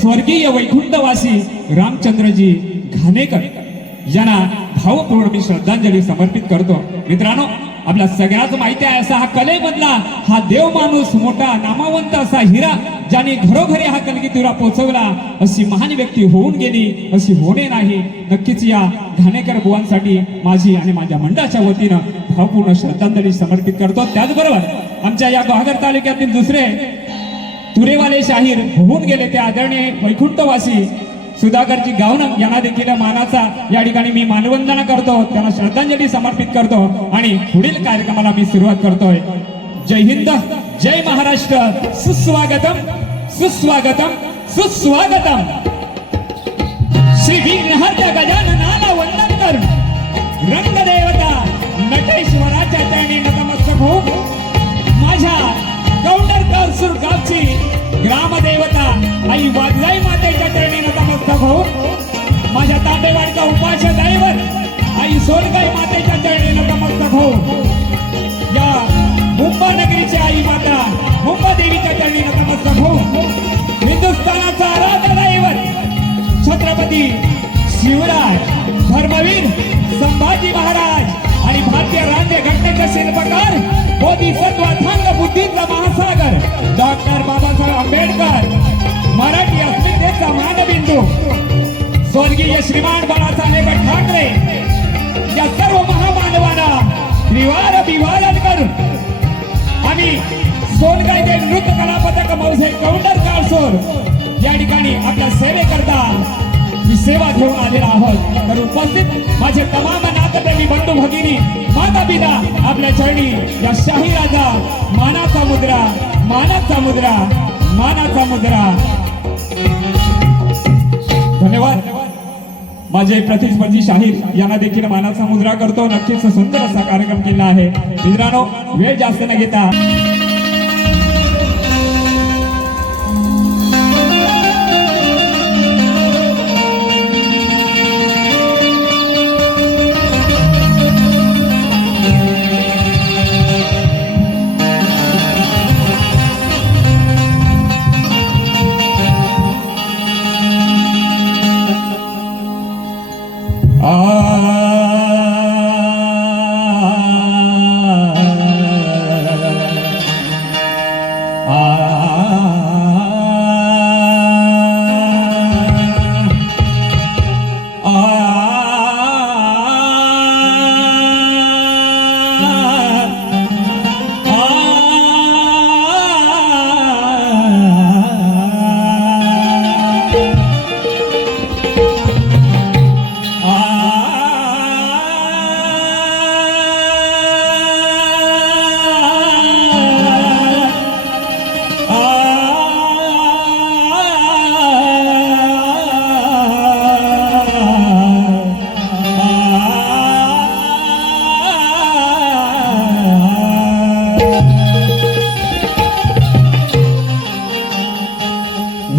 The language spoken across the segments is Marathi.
स्वर्गीय वैकुंठवासी रामचंद्रजी घाणेकर यांना भावपूर्ण मी श्रद्धांजली समर्पित करतो। मित्रांनो, आपल्या सगळ्याच माहिती आहे असा हा कलेमधला हा देव माणूस, मोठा नामवंत असा हिरा, ज्याने घरोघरी हा कलगीतुरा पोहोचवला, अशी महान व्यक्ती होऊन गेली अशी होणे नाही। नक्कीच या घाणेकर बुवांसाठी माझी आणि माझ्या मंडळाच्या वतीनं भावपूर्ण श्रद्धांजली समर्पित करतो। त्याचबरोबर आमच्या या गुहागर तालुक्यातील दुसरे तुरेवाले शाहीर होऊन गेले ते आदरणीय वैकुंठवासी सुधाकरजी गावणं यांना देखील मानाचा या ठिकाणी मी मानवंदना करतो, त्यांना श्रद्धांजली समर्पित करतो आणि पुढील कार्यक्रमाला मी सुरुवात करतोय। जय हिंद, जय महाराष्ट्र, सुस्वागतम सुस्वागतम सुस्वागतम। श्री विघ्नहर्त्या गजाननाला वंदन कर, रंगदेवता नटेश्वराच्या चरणी नतमस्तक हो। माझ्या गौंडरकर सुरगावची ग्रामदेवता आई वाघजाई मातेच्या चरणी नतमस्तक हो। माझ्या तांबेवाडीचा उपास्य दैवत आई सोनगाई मातेच्या चरणी नतमस्तक हो। या मुंबा नगरीची आई माता मुंबा देवीच्या चरणी नतमस्तक हो। हिंदुस्थानाचा आराध्य दैवत छत्रपती शिवराय धर्मवीर संभाजी महाराज आणि भारतीय राज्य घटनेचे शिल्पकार बोधिसत्व अथांग बुद्धीचा महासागर डॉक्टर बाबासाहेब आंबेडकर, मराठी अस्मितेचा मानबिंदू स्वर्गीय श्रीमान बाळासाहेब ठाकरे या सर्व महामानवांना त्रिवार अभिवादन करून आम्ही सोनगाई नृत्य कला पथक मौजे गौंडर काळसोर या ठिकाणी आपल्या सेवेकरता ही सेवा घेऊन आलेला आहोत। तर उपस्थित माझे तमाम नातप्रेमी बंधू भगिनी माता पिता आपल्या चरणी या शाही राजा मानाचा मुद्रा मानाचा मुद्रा मानाचा मुद्रा। धन्यवाद। माझे प्रतिस्पर्धी शाहीर यांना देखील मानाचा मुद्रा करतो। नक्कीच सुंदर असा कार्यक्रम केला आहे। मित्रांनो, वेळ जास्त न घेता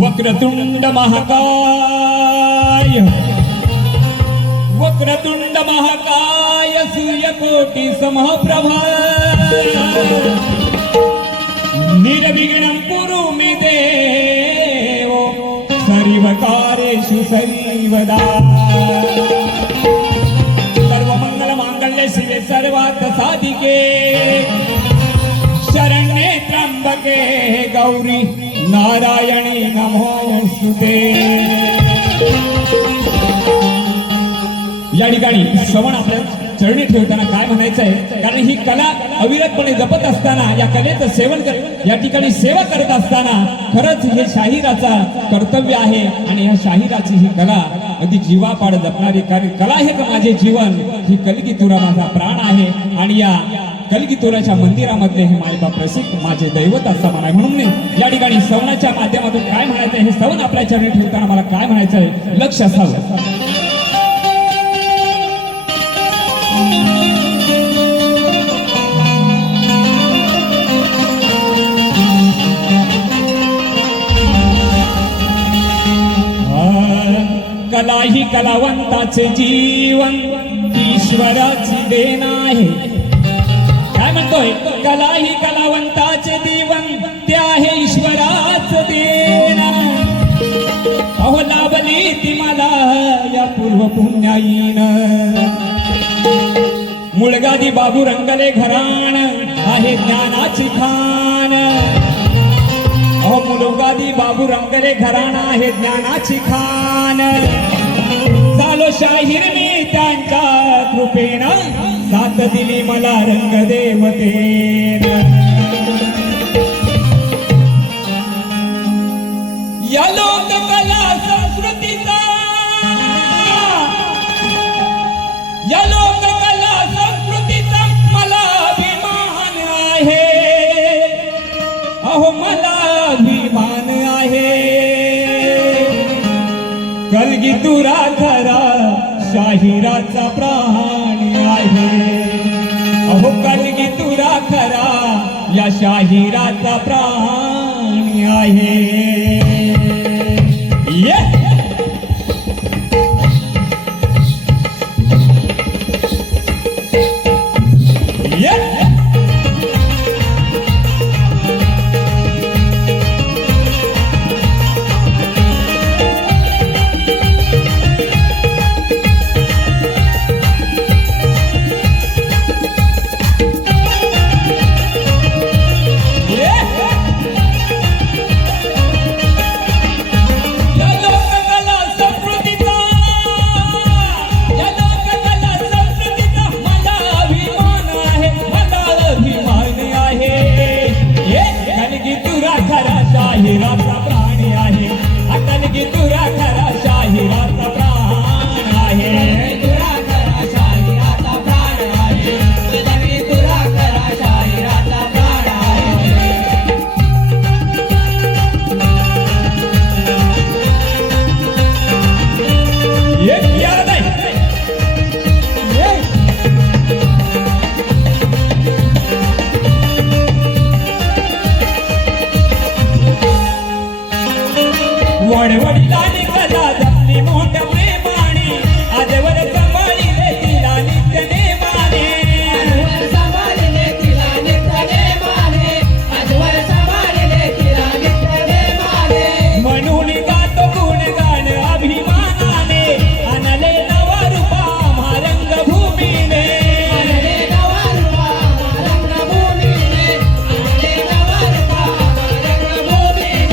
वक्रतुंड महाकाय वक्रतुंड महाकाय सूर्यकोटि समप्रभा निर्विघ्नं कुरु मे देव सर्वकार्येषु सर्वदा। सर्वमंगल मांगल्ये शिवे सर्वार्थ साधिके शरण्ये त्र्यंबके गौरी नारायणी नमोस्तुते। या ठिकाणी श्रवण आपल्या चरणी ठेवताना काय म्हणायचं आहे, कारण ही कला अविरतपणे जपत असताना या कलेचं सेवन या ठिकाणी सेवा करत असताना खरंच हे शाहिराचा कर्तव्य आहे आणि या शाहिराची ही कला अगदी जीवापाड जपणारी कला आहे का माझे जीवन, ही कलगीतुरा माझा प्राण आहे आणि या कलगीतुराच्या मंदिरामधले हे मायबाप रसिक माझे दैवत असं म्हणाय। म्हणून या ठिकाणी सवनाच्या माध्यमातून काय म्हणायचं हे सवन आपल्या चरणी ठेवताना मला काय म्हणायचं आहे लक्ष असावं। कला ही कलावंताचे जीवन ईश्वराची देण आहे। काय म्हणतोय, कला ही कलावंताचे जीवन ते आहे ईश्वराचं देण। येईन मुळगादी बाबू रंगले घराण आहे ज्ञानाची खान अहो मुळगादी बाबू रंगले घराण आहे ज्ञानाची खान झालो शाहीर मी त्यांच्या कृपेनं साथ दिली मला रंगदेवतेन या लोककला संस्कृतीचा या लोककला संस्कृतीचा मला अभिमान आहे अहो मला अभिमान आहे कलगीतुरा खरा शाहिराचा प्राण आहे अहो कलगीतुरा खरा या शाहिराचा प्राण आहे शाहिराचा प्राणी आहे अटल की तुरा खरा शाहिराचा प्राण आहे तुरा खरा शाहिराचा प्राण आहे अटल की तुरा खरा शाहिराचा प्राण आहे एक याद आहे वडवडिलाने कला जपली मोठ्या प्रेमाने आजवर सांभाळिले तिला नित्य नेमाने सांभाळिले तिला नित्य नेमाने आजवर सांभाळिले तिला नित्य नेमाने म्हणून गातो गुणगान अभिमानाने आणले नवा रूपा रंगभूमीने आणले नवा रूपा रंगभूमीने आणले नवा रूपा रंगभूमीने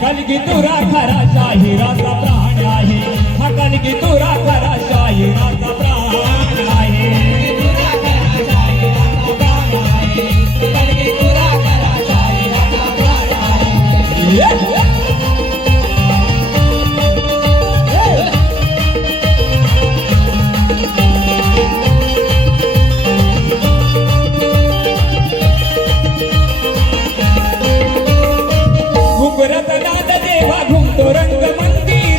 कलगीतुरा खरा शाहिराचा प्राण आहे हा कलगीतुरा खरा शाहिराचा प्राण आहे तुरा खरा शाहिराचा प्राण आहे कलगीतुरा खरा शाहिराचा प्राण आहे घुंगरत नाद देवा घुमतो रंग मंदिर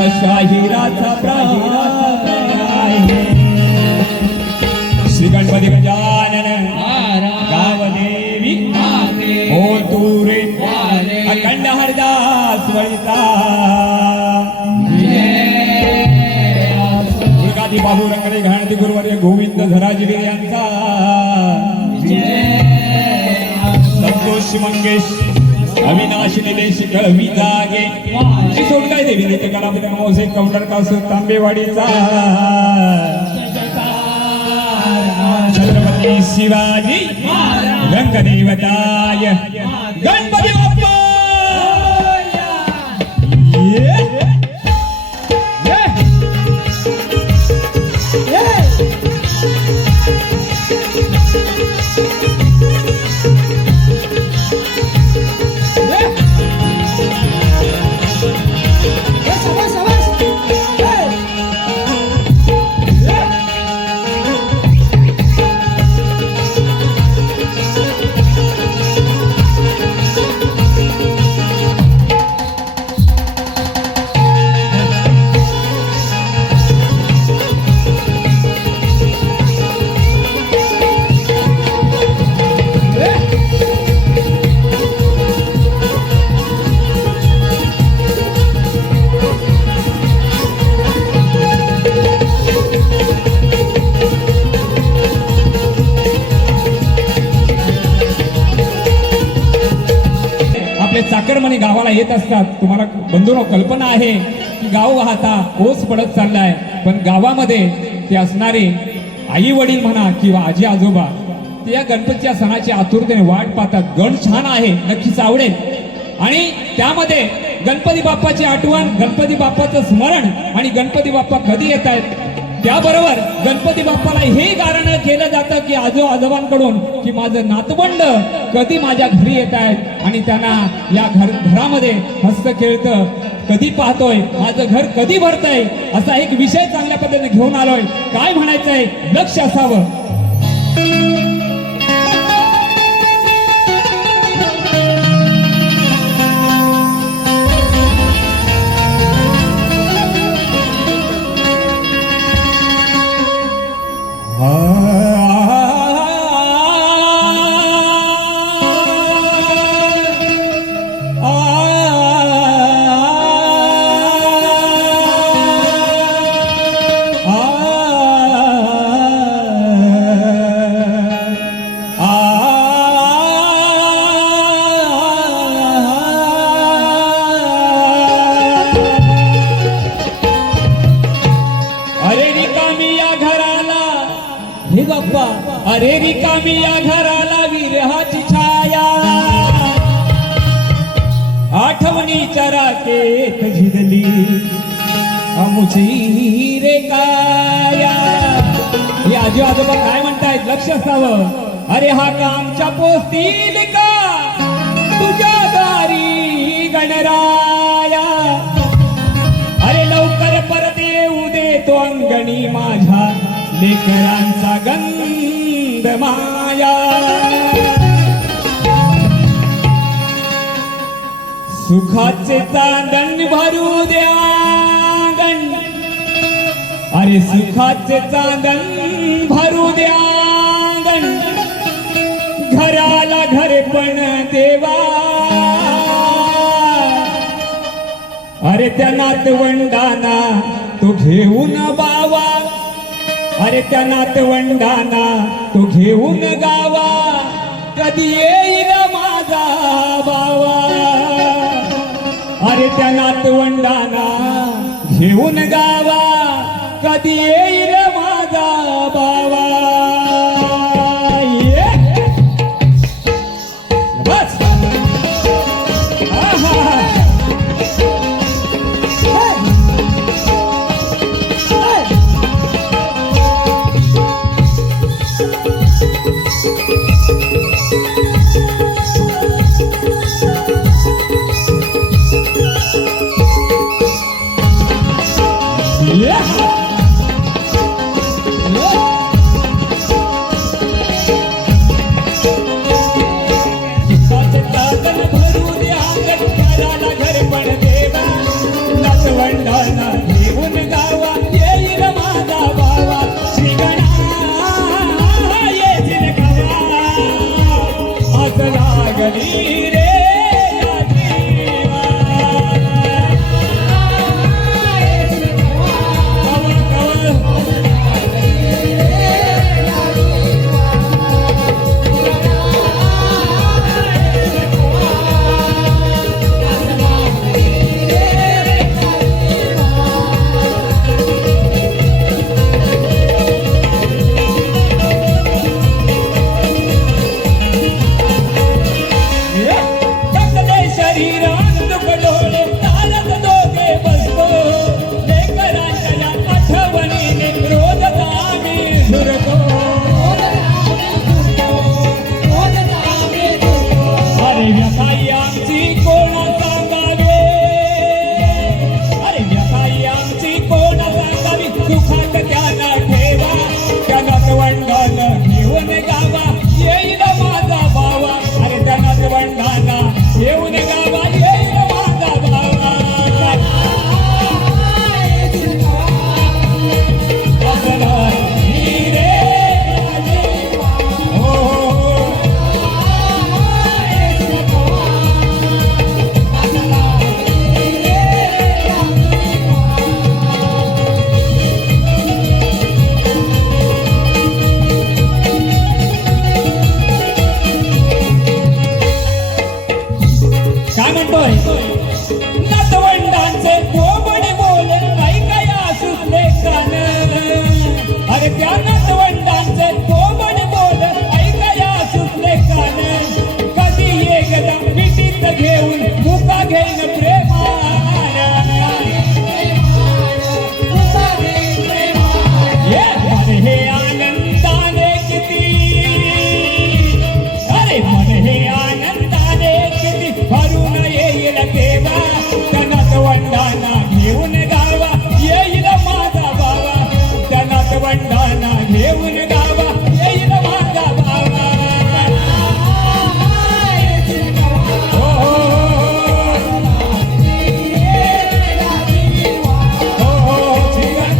या शाहिराचा प्राण आहे. श्री गणपती गजानन गावदेवी हो तू रे अखंड हरदास वैता दुर्गादी बाबू रंगडे घाणती गुरुवर्य गोविंद धराजीवीर यांचा संतोष मंगेश अविनाश निलेश कवी जागे सोडकाय देवी नेते कलापती मोसे कौंडर कासू तांबेवाडीचा छत्रपती शिवाजी रंगदेवताय गणपती बाप्पा चाकरमणी गावाला येत असतात. तुम्हाला बंधूंनो कल्पना आहे की गाव वाहता ओस पडत चाललाय, पण गावामध्ये ते असणारे आई वडील म्हणा किंवा आजी आजोबा ते या गणपतीच्या सणाची आतुरतेने वाट पाहतात. गण छान आहे, नक्कीच आवडेल. आणि त्यामध्ये गणपती बाप्पाची आठवण, गणपती बाप्पाचं स्मरण आणि गणपती बाप्पा कधी येत आहेत त्याबरोबर गणपती बाप्पाला हे गाणं केलं जातं की आजोबांकडून की माझं नातवंड कधी माझ्या घरी येत आहेत आणि त्यांना या घरामध्ये हस्त खेळतं कधी पाहतोय, माझं घर कधी भरतंय, असा एक विषय चांगल्या पद्धतीने घेऊन आलोय. काय म्हणायचंय लक्ष असावं. अरे रिकामी या घराला विरहाची छाया, आठवणीच्या राखेत झिजली अमुची रे काया. हे आजी आजोबा काय म्हणतायत लक्ष असावं. अरे हा कामच्या पोस्तील का तुझ्या दारी गणराया, अरे लवकर परत येऊ दे तो अंगणी माझ्या लेकरांचा गंध माया. सुखाचे चांदण भरू द्या गण, अरे सुखाचे चांदण भरू द्या गण, घराला घर पण देवा. अरे त्या नातवंडाना तो घेऊन बावा, अरे त्या नातवंडाना तो घेऊन गावा, कधी येईल माझा बावा. अरे त्या नातवंडाना घेऊन गावा, कधी येईल माझा बावा. बस लागली रे या जीवा. कवळ टाकले शरीरात दुखडोळे चालत दोघे बसतो. लेकरांच्या या आठवणीने रोज आम्ही झुरतो. अरे व्यथाई आमची कोणा सांगावे. अरे व्यथाई आमची कोणा सांगावी. सुखात त्याला ठेवा. त्याला वंडानं घेऊन गावा येईल माझा भावा. अरे त्याला वंडाना येऊन गावा येईल माझा भावा. असला रे हो हो काय म्हणतोय. नातवंडांचे कोबड बोल ऐकाया सुचले कान. अरे त्या नातवंडांचे कोबड बोल ऐकाया सुचले कान. कधी एकदा मिठीत घेऊन मुका घेईन प्रेमान. अरे हे आनंदाने किती. अरे मन हे आनंदाने किती भरून येईल केव्हा. त्यानात वंडाना घेऊन गावा येईल माझा भावा. त्यानात वंडाना घेऊन गावा येईल माझा भावा. हो हो हो हो जीवन.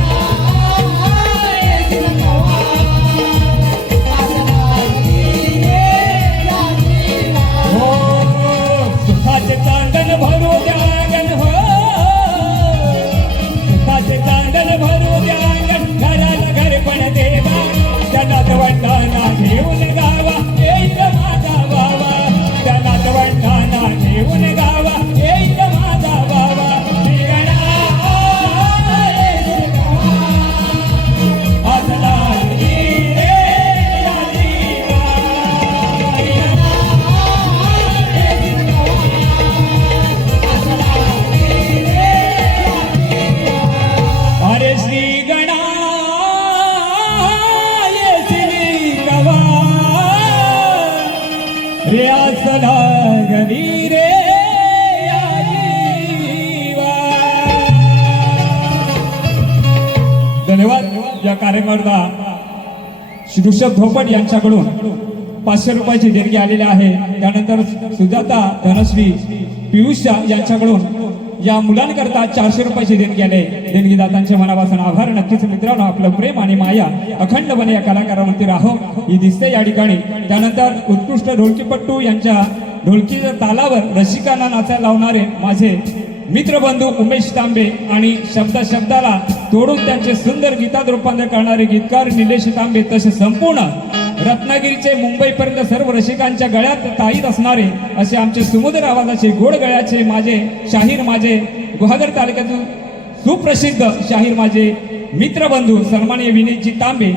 हो सुखाचे चांदण भरू द्यागन. हो सुखाचे चांदण भरू द्यागन. घराला घर पण देवा. त्यानात वंडाना घेऊन गावा येईल माझा भावा. त्यानात वंडाना घेऊन गावा येईल माझा भावा. असला रे या जीवा. अरे श्री गणाय श्री गवा रे असला गवी रे या जीवा. धन्यवाद. या कार्यकर्ता श्री ऋषभ धोपट यांच्याकडून 500 रुपयाची देणगी आलेली आहे. त्यानंतर सुजाता धनश्री पियुष यांच्याकडून या मुलांकरता 400 रुपयाची देणगी आले. देणगीदातांच्या मनापासून आभार. नक्कीच मित्रांनो आपलं प्रेम आणि माया अखंडपणे या कलाकारावरती राहो ही दिसते या ठिकाणी. त्यानंतर उत्कृष्ट ढोलकीपट्टू यांच्या ढोलकीच्या तालावर रसिकांना नाचायला लावणारे माझे मित्रबंधू उमेश तांबे आणि शब्दाला तोडून त्यांचे सुंदर गीतात रूपांतर करणारे गीतकार निलेश तांबे तसे संपूर्ण रत्नागिरीचे मुंबईपर्यंत सर्व रसिकांच्या गळ्यात ताईत असणारे असे आमचे सुमधुर आवाजाचे गोड गळ्याचे माझे शाहीर माझे गुहागर तालुक्यातून सुप्रसिद्ध शाहीर माझे मित्रबंधू सन्माननीय विनीतजी तांबे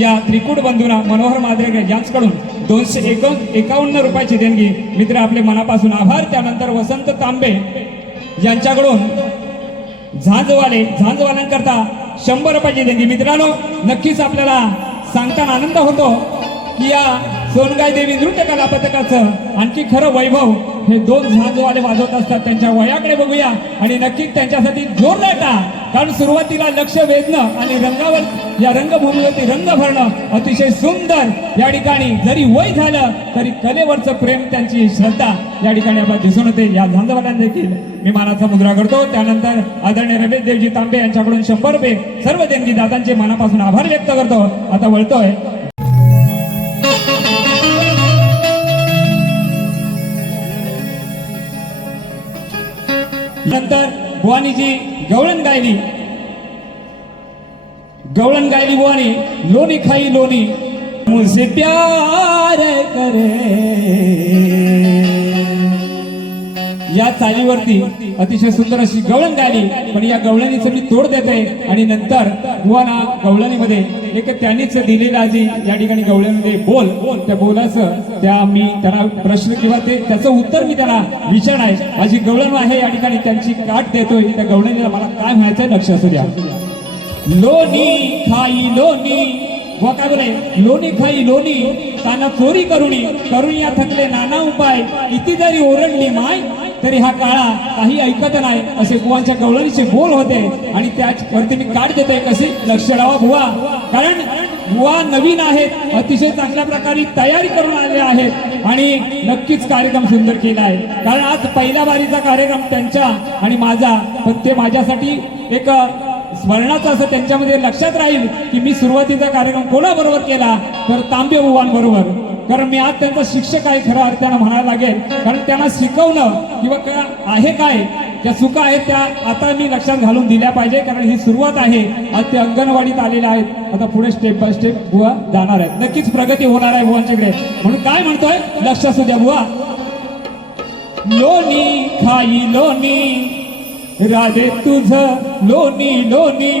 या त्रिकूट बंधूंना मनोहर माद्रेकर यांच्याकडून 251 रुपयाची देणगी. मित्र आपले मनापासून आभार. त्यानंतर वसंत तांबे यांच्याकडून झांजवाल्यांकरता 100 रुपयाची देणगी. मित्रांनो नक्कीच आपल्याला सांगताना आनंद होतो की या सोनगाई देवी नृत्य कला पथकाचं आणखी खरं वैभव हे 2 झांजवाले वाजवत असतात. त्यांच्या वयाकडे बघूया आणि नक्कीच त्यांच्यासाठी जोरदार टाळ्या. कारण सुरुवातीला लक्ष वेधणं आणि रंगावर या रंगभूमीवरती रंग भरणं अतिशय सुंदर या ठिकाणी जरी वय झालं तरी कलेवरचं प्रेम त्यांची श्रद्धा या ठिकाणी आपल्याला दिसून येते. या झांजवाल्यांना देखील मी मानाचा मुद्रा करतो. त्यानंतर आदरणीय रमेश देवजी तांबे यांच्याकडून 100 रुपये सर्व देणगीदातांचे मनापासून आभार व्यक्त करतो. आता वळतोय नंतर बुवानी जी गवळण गायली बुवानी, लोणी खाई लोणी मुझसे प्यार करे, या चालीवरती अतिशय सुंदर अशी गवळण गायली. पण या गवळणीचं मी तोड देते आणि नंतर बुवाना गवळणीमध्ये एक त्यांनीच दिलेला जी या ठिकाणी गवळणीमध्ये बोल, त्या बोलाचं मी त्यांना प्रश्न किंवा त्याचं उत्तर मी त्यांना विचारणार आहे. माझी गवळण आहे या ठिकाणी त्यांची काट देतोय. त्या गवळणीला मला काय म्हणायचंय लक्ष असू द्या. लोणी खाई लोणी, व काय बोले, लोणी खाई लोणी काना चोरी करुणी या थकले नाना उपाय, किती जरी ओरडली माय तरी हा काळा काही ऐकत नाही, असे बुवांच्या गवळणीचे बोल होते. आणि त्यावरती मी काढ देतोय. कशी लक्ष लावा बुवा, कारण बुवा नवीन आहेत, अतिशय चांगल्या प्रकारे तयारी करून आले आहेत आणि नक्कीच कार्यक्रम सुंदर केला आहे. कारण आज पहिल्या बारीचा कार्यक्रम त्यांचा आणि माझा, पण ते माझ्यासाठी एक स्मरणाचं असं त्यांच्यामध्ये लक्षात राहील की मी सुरुवातीचा कार्यक्रम कोणाबरोबर केला तर तांबे बुवांबरोबर. कारण मी आज त्यांचा शिक्षक आहे खऱ्या अर्थानं म्हणायला लागेल. कारण त्यांना शिकवणं किंवा आहे काय ज्या चुका आहेत त्या आता मी लक्षात घालून दिल्या पाहिजे. कारण ही सुरुवात आहे. आज ते अंगणवाडीत आलेले आहेत, आता पुढे स्टेप बाय स्टेप बुवा जाणार आहेत. नक्कीच प्रगती होणार आहे बुवांच्याकडे. म्हणून काय म्हणतोय लक्ष असू द्या बुवा. लोणी खाई लोणी राधे तुझं लोणी लोणी,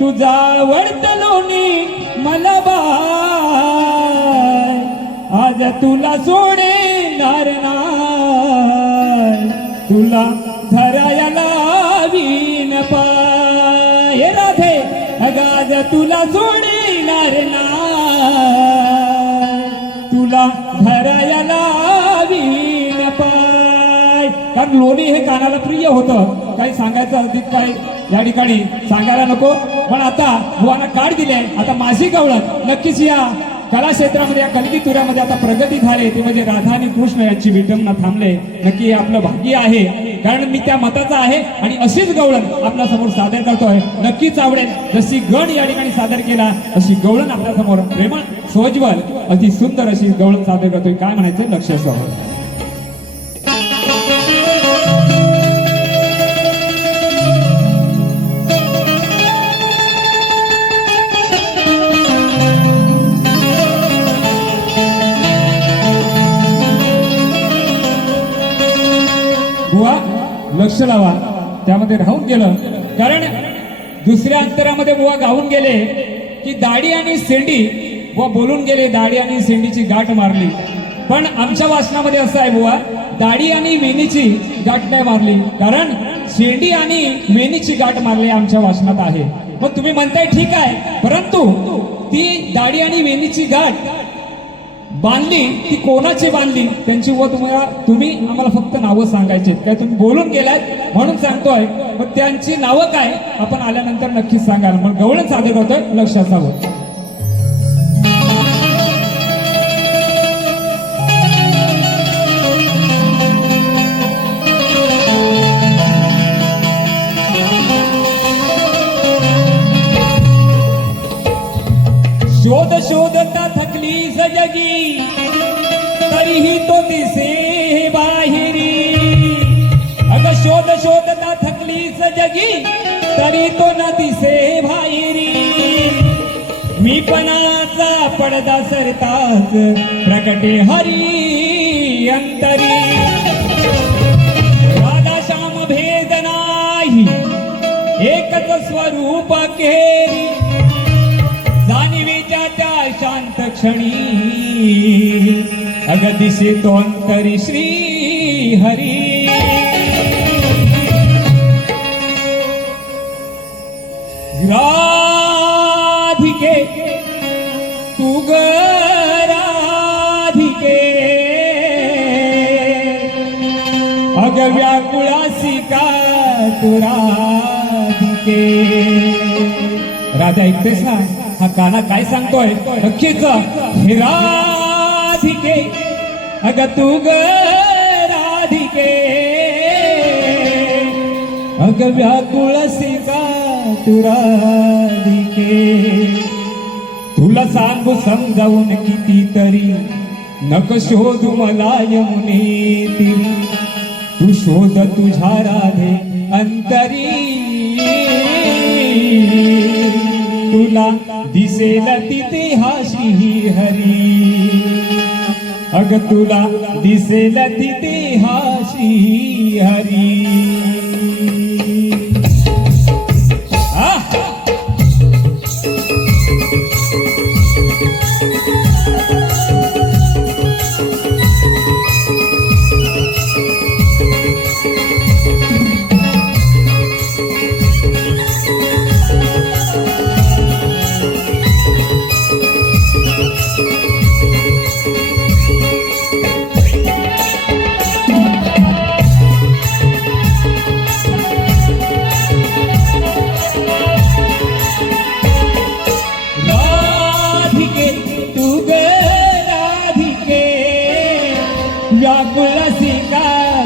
तुझा आवडत लोणी मला बाय, आज तुला सोडेणार नाय, तुला धरायला लावीन पाय राधे, आज तुला सोडेणार नाय, तुला धरायला लावीन पाय. कारण लोणी हे कानाला प्रिय होतं. काही सांगायचं अधिक काय या ठिकाणी सांगायला नको. पण आता बुवांना कार्ड दिले. आता माझी गवळण नक्कीच या कला क्षेत्रामध्ये, या कलगी तुऱ्यामध्ये आता प्रगती झाली. ते म्हणजे राधा आणि कृष्ण यांची विटंबना थांबले. नक्की हे आपलं भाग्य आहे. कारण मी त्या मताचा आहे आणि अशीच गवळण आपल्या समोर सादर करतोय. नक्कीच आवडेल. जशी गण या ठिकाणी सादर केला अशी गवळण आपल्या समोर प्रेमळ सोज्वल अति सुंदर अशी गवळण सादर करतोय. काय म्हणायचं लक्ष असं. बुवा लक्ष लावा, त्यामध्ये राहून गेलं. कारण दुसऱ्या अंतरामध्ये बुवा गाऊन गेले की दाढी आणि शेंडी, बुवा बोलून गेले दाढी आणि शेंडीची गाठ मारली. पण आमच्या वाचनामध्ये असं आहे बुवा, दाढी आणि वेणीची गाठ नाही मारली, कारण शेंडी आणि वेणीची गाठ मारली आमच्या वाचनात आहे. मग तुम्ही म्हणताय ठीक आहे, परंतु ती दाढी आणि वेणीची गाठ बांधली ती कोणाची बांधली त्यांची व तुम्ही आम्हाला फक्त नावं सांगायचे. काय तुम्ही बोलून गेलात म्हणून सांगतोय. पण त्यांची नावं काय आपण आल्यानंतर नक्कीच सांगाल. मग गवळण सादर होतोय, लक्ष असावं. शोध शोधता थकली सजगी तरीही तो दिसे बाहेरी. अगं शोध शोधता थकली सजगी तरी तो न दिसे बाहेरी. मी पणाचा पडदा सरताच प्रकटे हरी अंतरी. राधा श्याम भेद नाही एकच स्वरूप केरी. जाणीवीच्या त्या शांत क्षणी अग दिसे तो अंतरी श्री हरी. राधिके तू ग राधिके अग व्याकुळासी का तू राधिके. राधा ऐकतेस ना, हा गाणं काय सांगतोय नक्कीच. हे राधिके अग तू ग राधिके अग व्याकुळसी का तू राधिके. तुला सांगू समजावून कितीतरी नको शोधू मला यमुने तिरी. तू शोध तुझ्या राधे अंतरी, तुला दिसेल तिथे हा श्री हरी, अग तुला दिसेल तिथे हा श्री हरी.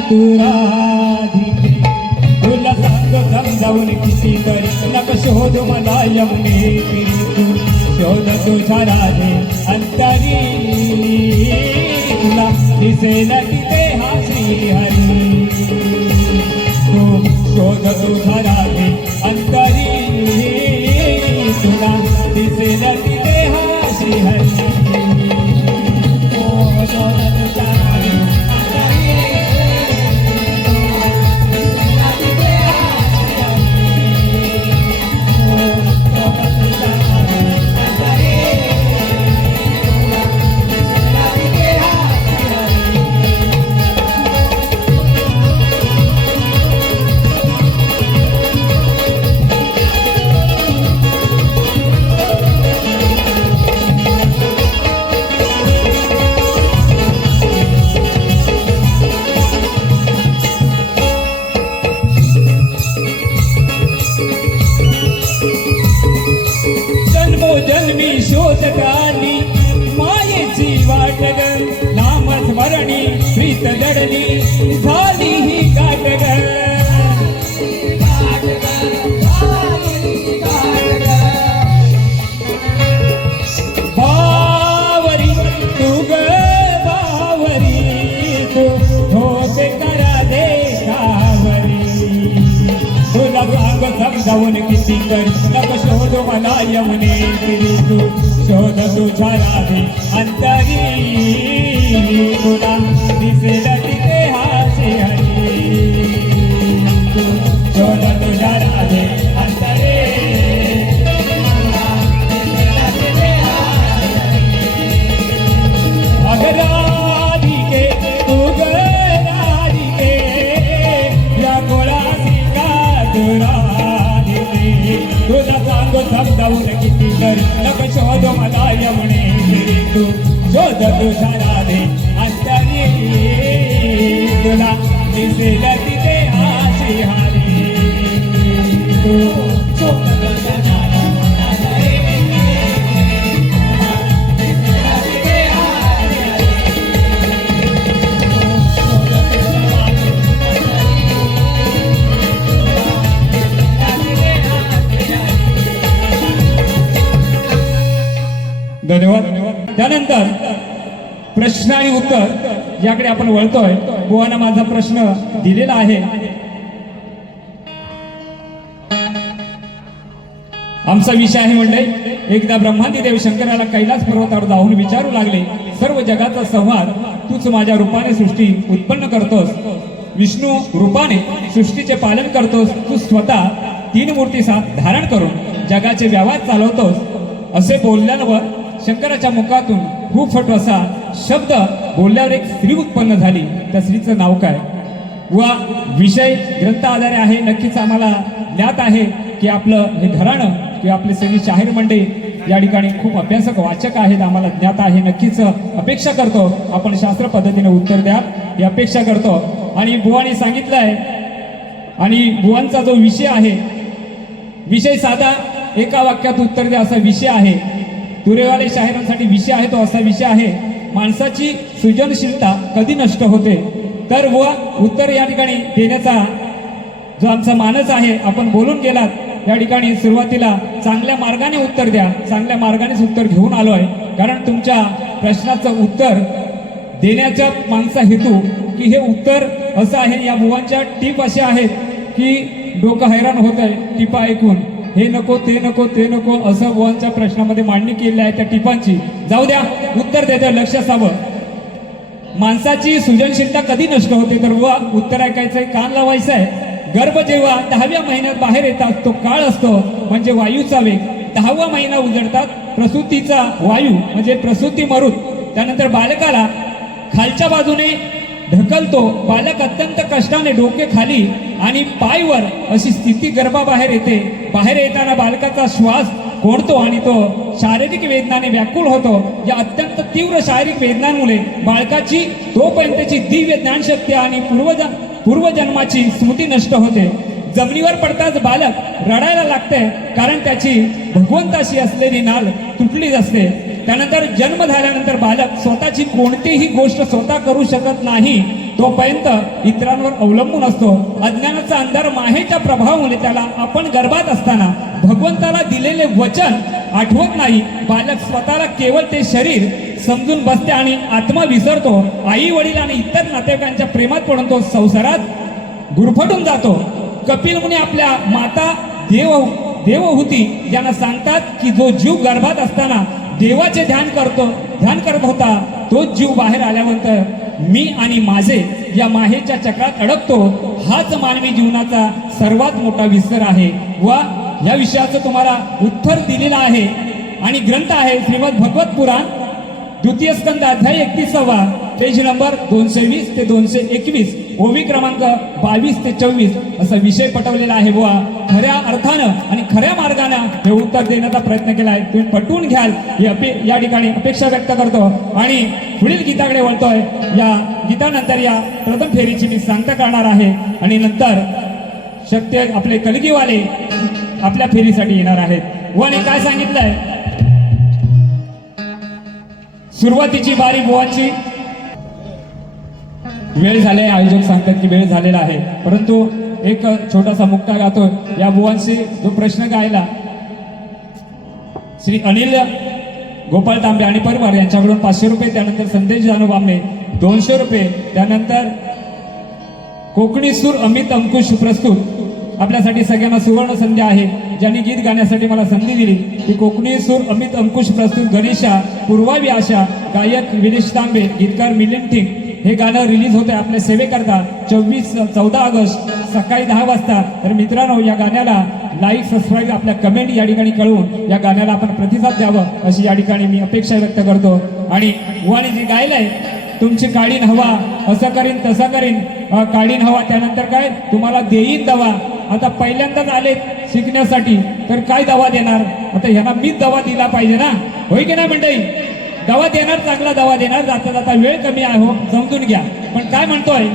तू राधिके, तुला सांग समजावून किती तरी नक शोध मला यमुने फिरी, तू शोध तुझ्या राधे अंतरी, तुला दिसेल तिथे हा श्री हरी, तू शोध तुझ्या राधे अंतरी, तुला दिसेल तिथे हा श्री हरी. ओ शोध तुझ्या राधे जन्मी शोधकाली मायेची वाट ग, नामस्मरणी प्रीत जडली झाली ही गाठ ग, बावरी तू ग बावरी, तू होते करा दे कावरी, तुला सांग समजावून किती कर नक शोध मला यमुने फिरी, तू शोध तुझ्या राधे अंतरी, तुला दिसेल तिथे हा श्री हरी, तू शोध तुझ्या राधे अंतरी, अग राधिके तू ग राधिके, या गोळासी का तू राधिके, तुला सांगू समजावून किती कर नक शोध मला यमुने फिरी, तू शोध तुझ्या राधे अंतरी, तुला दिसेल तिथे हा श्री हरी, तू शोध तुझ्या राधे अंतरी, तुला दिसेल तिथे हा श्री हरी, शोध तुझ्या राधे धन्यवाद. त्यानंतर प्रश्न आणि उत्तर याकडे आपण वळतोय. बुवांना माझा प्रश्न दिलेला आहे. आमचा विषय आहे मंडळी, एकदा ब्रह्मांदी देव शंकराला कैलास पर्वतावर जाऊन विचारू लागले, सर्व जगाचा संहार तूच माझ्या रूपाने सृष्टी उत्पन्न करतोस, विष्णू रूपाने सृष्टीचे पालन करतोस, तू स्वतः तीन मूर्ती धारण करून जगाचे व्यवहार चालवतोस. असे बोलल्यावर शंकराच्या मुखातून खूप फट असा शब्द बोलल्यावर एक स्त्री उत्पन्न झाली. त्या स्त्रीचं नाव काय? वा विषय ग्रंथ आधारे आहे. नक्कीच आम्हाला ज्ञात आहे की आपलं हे घराणं किंवा आपले सगळी शाहीर मंडळी या ठिकाणी खूप अभ्यासक वाचक आहेत, आम्हाला ज्ञात आहे. नक्कीच अपेक्षा करतो आपण शास्त्र पद्धतीने उत्तर द्या ही अपेक्षा करतो. आणि बुवाने सांगितलंय, आणि बुवांचा जो विषय आहे, विषय साधा एका वाक्यात उत्तर द्या असा विषय आहे. तुरेवाले शाहिरांसाठी विषय आहे तो असा विषय आहे, माणसाची सृजनशीलता कधी नष्ट होते. तर व उत्तर या ठिकाणी देण्याचा जो आमचा मानस आहे, आपण बोलून गेलात या ठिकाणी सुरुवातीला चांगल्या मार्गाने उत्तर द्या. चांगल्या मार्गानेच उत्तर घेऊन आलोय, कारण तुमच्या प्रश्नाचं उत्तर देण्याचा मागचा हेतू की हे उत्तर असं आहे, या बुवांच्या टीप अशा आहेत की डोकं हैराण होत आहे टिपा ऐकून. हे नको ते नको ते नको असं बुवांच्या प्रश्नामध्ये मांडणी केली आहे त्या टिपांची. जाऊ द्या, उत्तर देतं, लक्ष असावं. माणसाची सृजनशीलता कधी नष्ट होते तर बुवा उत्तर ऐकायचंय, कान लावायचं आहे. गर्भ जेव्हा 10व्या महिन्यात बाहेर येतात तो काळ असतो म्हणजे वायूचा वेग. 10वा महिना उजडतात प्रसूतीचा वायू म्हणजे प्रसूती मरुत. त्यानंतर बालकाला खालच्या बाजूने ढकलतो. बालक अत्यंत कष्टाने डोके खाली आणि पाय वर अशी स्थिती गर्भाबाहेर येते. बाहेर येताना बालकाचा श्वास कोंडतो आणि तो शारीरिक वेदनाने व्याकुळ होतो. या अत्यंत तीव्र शारीरिक वेदनांमुळे बालकाची तोपर्यंतची दिव्य ज्ञानशक्ती आणि पूर्वजन्माची स्मृती नष्ट होते. जमिनीवर पडताच बालक रडायला लागते कारण त्याची भगवंताशी असलेली नाळ तुटलीच असते. त्यानंतर जन्म झाल्यानंतर बालक स्वतःची कोणतीही गोष्ट स्वतः करू शकत नाही. तोपर्यंत इतरांवर अवलंबून असतो. अज्ञानाचा अंधार मायेच्या प्रभावामुळे त्याला आपण गर्भात असताना भगवंताला दिलेले वचन आठवत नाही. बालक स्वतःला केवळ ते शरीर समजून बसते आणि आत्मा विसरतो. आई वडील आणि इतर नातेवाईकांच्या प्रेमात पडून तो संसारात गुरफटून जातो. कपिल मुनी आपल्या माता देवहूती यांना सांगतात की जो जीव गर्भात असताना देवाचे ध्यान करत होता तो जीव बाहेर आल्यानंतर मी आणि माझे या मायेच्या चक्रात अडकतो. हाच मानवी जीवनाचा सर्वात मोठा विसर आहे व या विषयाचं तुम्हाला उत्तर दिलेलं आहे. आणि ग्रंथ आहे श्रीमद भगवत पुराण द्वितीय स्कंद अध्याय 31 पेज नंबर 220 ते 221 ओवी क्रमांक 22 ते 24 असा विषय पटवलेला आहे. बुवा खऱ्या अर्थानं आणि खऱ्या मार्गानं हे उत्तर देण्याचा प्रयत्न केला आहे. तुम्ही पटवून घ्याल ही या ठिकाणी अपेक्षा व्यक्त करतो आणि पुढील गीताकडे वळतोय. या गीतानंतर या प्रथम फेरीची मी सांगता करणार आहे आणि नंतर शक्य आपले कलगीवाले आपल्या फेरीसाठी येणार आहेत. बुवाने काय सांगितलंय, सुरुवातीची बारी बुवाची. वेळ झाले, आयोजक सांगतात की वेळ झालेला आहे, परंतु एक छोटासा मुक्ता गातो. या बुवांशी जो प्रश्न गायला श्री अनिल गोपाळ तांबे आणि परिवार यांच्याकडून 500 रुपये, त्यानंतर संदेश जानू बांबे 200 रुपये, त्यानंतर कोकणी सूर अमित अंकुश प्रस्तुत. आपल्यासाठी सगळ्यांना सुवर्ण संधी आहे. ज्यांनी गीत गाण्यासाठी मला संधी दिली ती कोकणी सूर अमित अंकुश प्रस्तुत गणेशा, पूर्वावी आशा, गायक विनेश तांबे, गीतकार मिलिंद थिंग. हे गाणं रिलीज होत आहे आपल्या सेवेकरता 14 ऑगस्ट सकाळी 10 वाजता. तर मित्रांनो, या गाण्याला लाईक, सबस्क्राईब, आपल्या कमेंट या ठिकाणी कळवून या गाण्याला आपण प्रतिसाद द्यावं अशी या ठिकाणी मी अपेक्षा व्यक्त करतो. आणि बुवाने जे गायलंय तुमची काळीन हवा, असं करीन तसं करीन, काळीन हवा, त्यानंतर काय तुम्हाला देईन दवा. आता पहिल्यांदाच आले शिकण्यासाठी तर काय दवा देणार, आता ह्यांना मीच दवा दिला पाहिजे ना, होय की नाही मंडळी. दवा देणार, चांगला दवा देणार. जाता जाता वेळ कमी आहे हो, समजून घ्या. पण काय म्हणतोय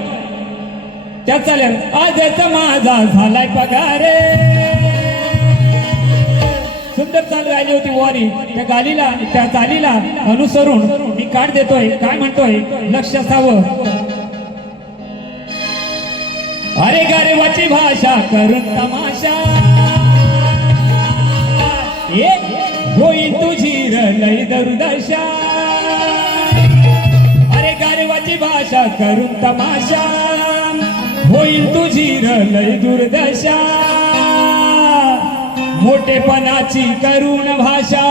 त्यात चालेल. आजचा माझा झालाय पगारे, सुंदर चाल गायली होती वारी. त्या गालीला, त्या चालीला अनुसरून मी काढ देतोय. काय म्हणतोय लक्ष असावं. अरे गारेवाची भाषा करून तमाशा, होईल तुझी लय दुर्दशा. अरे गारेवाची भाषा करून तमाशा, होईल तुझी लय दुर्दशा. मोठेपणाची करुण भाषा.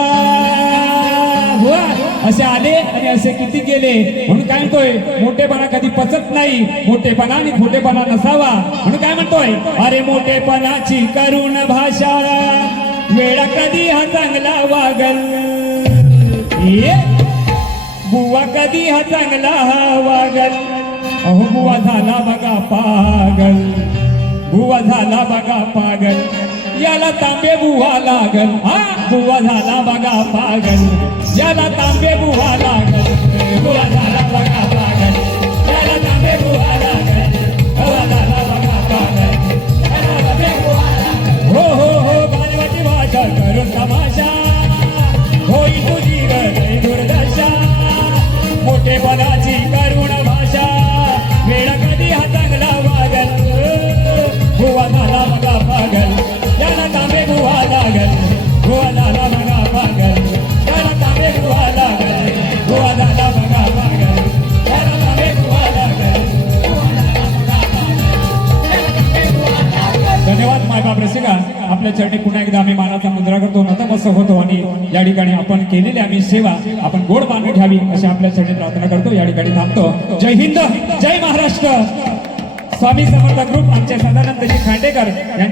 असे आले आणि असे किती गेले. म्हणून काय म्हणतोय मोठेपणा कधी पचत नाही, मोठेपणा आणि खोटेपणा नसावा. म्हणून काय म्हणतोय, अरे मोठेपणाची करुण भाषा, वेळा कधी हा चांगला वागल. बुवा कधी हा चांगला वागल. अहो बुवा झाला बघा पागल, बुवा झाला बघा पागल. याला तांबे बुवा लागल. हा बुवा झाला बघा पागल, याला तांबे बुवा लागल. बुवा झाला बघा पागल, याला तांबे बुवा लागल. बुवा झाला बघा पागल, याला तांबे बुवा लागल. हो हो हो, गारेवाची भाषा करून तमाशा, होई तुझी लय दुर्दशा. मोठेपणाची करुण भाषा, वेळ कधी हा चांगला वागल. बुवा झाला बघा पागल, याला तांबे बुवा लागल. बुवा झाला बघा पागल, याला तांबे बुवा लागल. बुवा झाला बघा पागल, आपल्या चरणी पुन्हा एकदा आम्ही मानाचा मुद्रा करतो, नतमस्तक होतो आणि या ठिकाणी आपण केलेली आम्ही सेवा आपण गोड मानून घ्यावी अशी आपल्या चरणी प्रार्थना करतो. या ठिकाणी थांबतो. जय हिंद, जय महाराष्ट्र. स्वामी समर्थ ग्रुप आमचे सदानंदजी खांडेकर